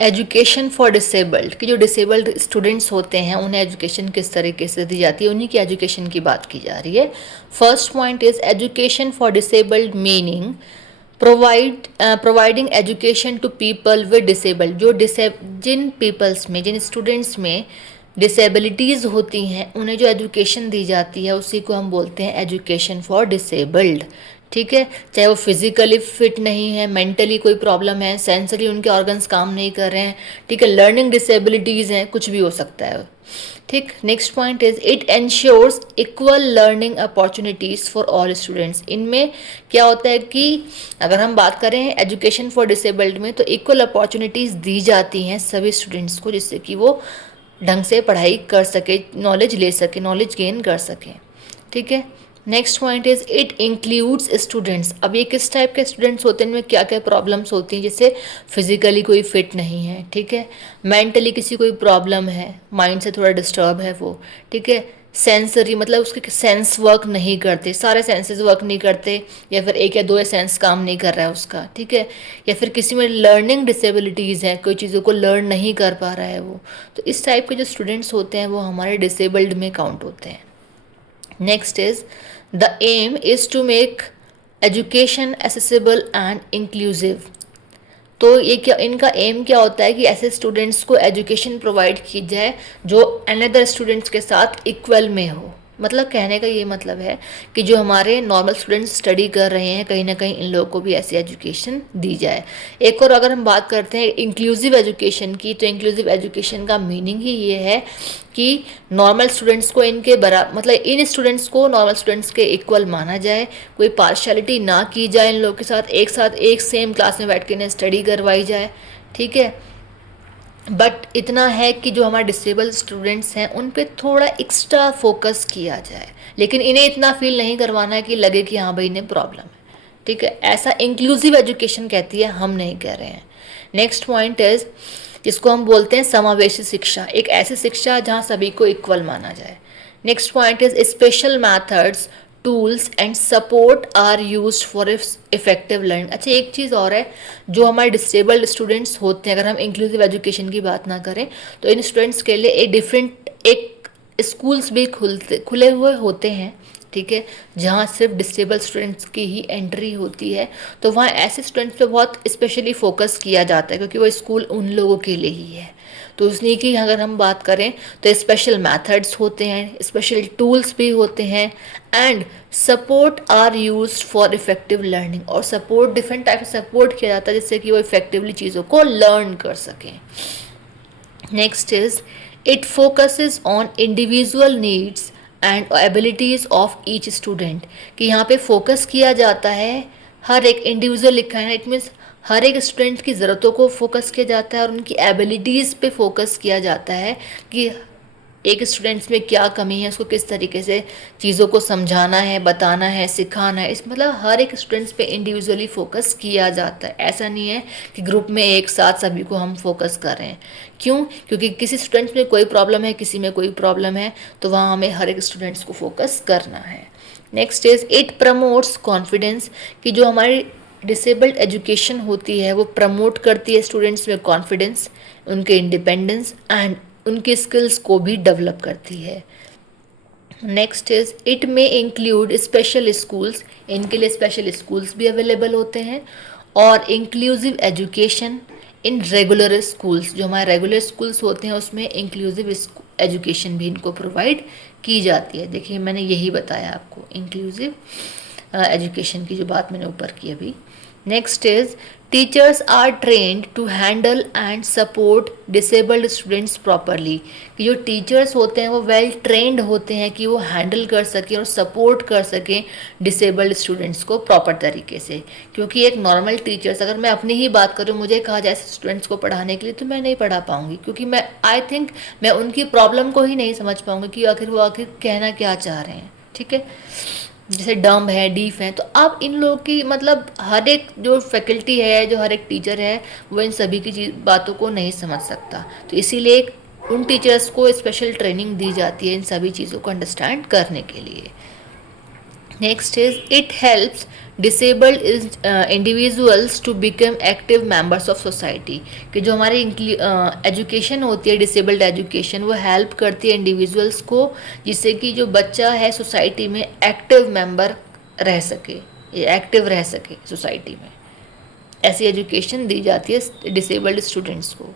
Education for disabled कि जो disabled students होते हैं उन्हें एजुकेशन किस तरीके से दी जाती है, उन्हीं की एजुकेशन की बात की जा रही है। First point is education for disabled meaning providing education to people with disabled. जिन पीपल्स में, जिन स्टूडेंट्स में डिसेबिलिटीज़ होती हैं उन्हें जो एजुकेशन दी जाती है उसी को हम बोलते हैं एजुकेशन फॉर डिसेबल्ड। ठीक है, चाहे वो फिजिकली फिट नहीं है, मेंटली कोई प्रॉब्लम है, सेंसरी उनके ऑर्गन्स काम नहीं कर रहे हैं, ठीक है, लर्निंग डिसेबिलिटीज़ हैं, कुछ भी हो सकता है। ठीक, next point is it ensures equal learning opportunities for all students. इनमें क्या होता है कि अगर हम बात करें एजुकेशन फॉर डिसेबल्ड में, तो इक्वल अपॉर्चुनिटीज़ दी जाती हैं सभी स्टूडेंट्स को, जिससे कि वो ढंग से पढ़ाई कर सके, नॉलेज ले सके, नॉलेज गेन कर सके। ठीक है, next point is it includes students. अब ये किस टाइप के स्टूडेंट्स होते हैं, इनमें क्या क्या प्रॉब्लम्स होती हैं, जैसे फिजिकली कोई फिट नहीं है, ठीक है, मेंटली किसी कोई प्रॉब्लम है, माइंड से थोड़ा डिस्टर्ब है वो, ठीक है, सेंसरी मतलब उसके सेंस वर्क नहीं करते, सारे सेंसेस वर्क नहीं करते, या फिर एक या दो सेंस काम नहीं कर रहा है उसका, ठीक है, या फिर किसी में लर्निंग डिसेबिलिटीज़ है, कोई चीज़ों को लर्न नहीं कर पा रहा है वो, तो इस टाइप के जो स्टूडेंट्स होते हैं वो हमारे डिसेबल्ड में काउंट होते हैं। Next is the aim is to make education accessible and inclusive. तो ये क्या, इनका एम क्या होता है कि ऐसे स्टूडेंट्स को एजुकेशन प्रोवाइड की जाए जो अनदर स्टूडेंट्स के साथ इक्वल में हो। मतलब कहने का ये मतलब है कि जो हमारे नॉर्मल स्टूडेंट्स स्टडी कर रहे हैं, कहीं ना कहीं इन लोगों को भी ऐसी एजुकेशन दी जाए। एक और अगर हम बात करते हैं इंक्लूसिव एजुकेशन की, तो इंक्लूसिव एजुकेशन का मीनिंग ही ये है कि नॉर्मल स्टूडेंट्स को इनके मतलब इन स्टूडेंट्स को नॉर्मल स्टूडेंट्स के इक्वल माना जाए, कोई पार्शियलिटी ना की जाए, इन लोगों के साथ एक सेम क्लास में बैठ के इन्हें स्टडी करवाई जाए। ठीक है, बट इतना है कि जो हमारे डिसेबल स्टूडेंट्स हैं उन पे थोड़ा एक्स्ट्रा फोकस किया जाए, लेकिन इन्हें इतना फील नहीं करवाना है कि लगे कि हाँ भाई इन्हें प्रॉब्लम है। ठीक है, ऐसा इंक्लूसिव एजुकेशन कहती है, हम नहीं कह रहे हैं। नेक्स्ट पॉइंट इज जिसको हम बोलते हैं समावेशी शिक्षा, एक ऐसी शिक्षा जहाँ सभी को इक्वल माना जाए। Next point is special methods tools and support are used for effective learning. अच्छा, एक चीज़ और है, जो हमारे डिसेबल्ड स्टूडेंट्स होते हैं, अगर हम इंक्लूसिव एजुकेशन की बात ना करें तो इन स्टूडेंट्स के लिए एक स्कूल्स भी खुले हुए होते हैं, ठीक है, जहाँ सिर्फ डिसेबल स्टूडेंट्स की ही एंट्री होती है। तो वहाँ ऐसे स्टूडेंट्स पे बहुत स्पेशली फोकस किया जाता है, क्योंकि वो स्कूल उन लोगों के लिए ही है। तो उसने की अगर हम बात करें तो स्पेशल मैथड्स होते हैं, स्पेशल टूल्स भी होते हैं, and support are used for effective learning. और सपोर्ट, डिफरेंट टाइप से सपोर्ट किया जाता है जिससे कि वो इफेक्टिवली चीज़ों को लर्न कर सकें। Next is it focuses on individual needs and abilities of each student, कि यहाँ पे फोकस किया जाता है, हर एक इंडिविजुअल लिखा है ना, इट मीन्स हर एक स्टूडेंट की ज़रूरतों को फोकस किया जाता है और उनकी एबिलिटीज़ पे फोकस किया जाता है कि एक स्टूडेंट्स में क्या कमी है, उसको किस तरीके से चीज़ों को समझाना है, बताना है, सिखाना है। इस मतलब हर एक स्टूडेंट्स पे इंडिविजुअली फोकस किया जाता है, ऐसा नहीं है कि ग्रुप में एक साथ सभी को हम फोकस कर रहे हैं। क्यों? क्योंकि किसी स्टूडेंट्स में कोई प्रॉब्लम है, किसी में कोई प्रॉब्लम है, तो वहाँ हमें हर एक स्टूडेंट्स को फोकस करना है। Next is it promotes confidence, कि जो हमारी डिसेबल्ड एजुकेशन होती है वो प्रमोट करती है स्टूडेंट्स में कॉन्फिडेंस, उनके इंडिपेंडेंस एंड उनकी स्किल्स को भी डेवलप करती है। नेक्स्ट इज इट में इंक्लूड स्पेशल स्कूल्स, इनके लिए स्पेशल स्कूल्स भी अवेलेबल होते हैं, और inclusive education in regular schools, जो हमारे रेगुलर स्कूल्स होते हैं उसमें इंक्लूसिव एजुकेशन भी इनको प्रोवाइड की जाती है। देखिए मैंने यही बताया आपको इंक्लूसिव एजुकेशन की जो बात मैंने ऊपर की अभी। Next is teachers are trained to handle and support disabled students properly, कि जो टीचर्स होते हैं वो वेल ट्रेंड होते हैं कि वो हैंडल कर सकें और सपोर्ट कर सकें डिसेबल्ड स्टूडेंट्स को प्रॉपर तरीके से। क्योंकि एक नॉर्मल टीचर्स, अगर मैं अपनी ही बात करूँ, मुझे कहा जाए स्टूडेंट्स को पढ़ाने के लिए, तो मैं नहीं पढ़ा पाऊँगी, क्योंकि आई थिंक मैं उनकी प्रॉब्लम को ही नहीं समझ पाऊँगी कि आखिर कहना क्या चाह रहे हैं। ठीक है, जैसे डम्ब है, डीफ है, तो आप इन लोगों की मतलब हर एक जो फैकल्टी है, जो हर एक टीचर है, वो इन सभी की बातों को नहीं समझ सकता। तो इसीलिए उन टीचर्स को स्पेशल ट्रेनिंग दी जाती है इन सभी चीज़ों को अंडरस्टैंड करने के लिए। Next is it helps disabled individuals to become active members of society, कि जो हमारी एजुकेशन होती है डिसेबल्ड एजुकेशन, वो हेल्प करती है इंडिविजुअल्स को, जिससे कि जो बच्चा है सोसाइटी में एक्टिव मेंबर रह सके, एक्टिव रह सके सोसाइटी में। ऐसी एजुकेशन दी जाती है डिसेबल्ड स्टूडेंट्स को।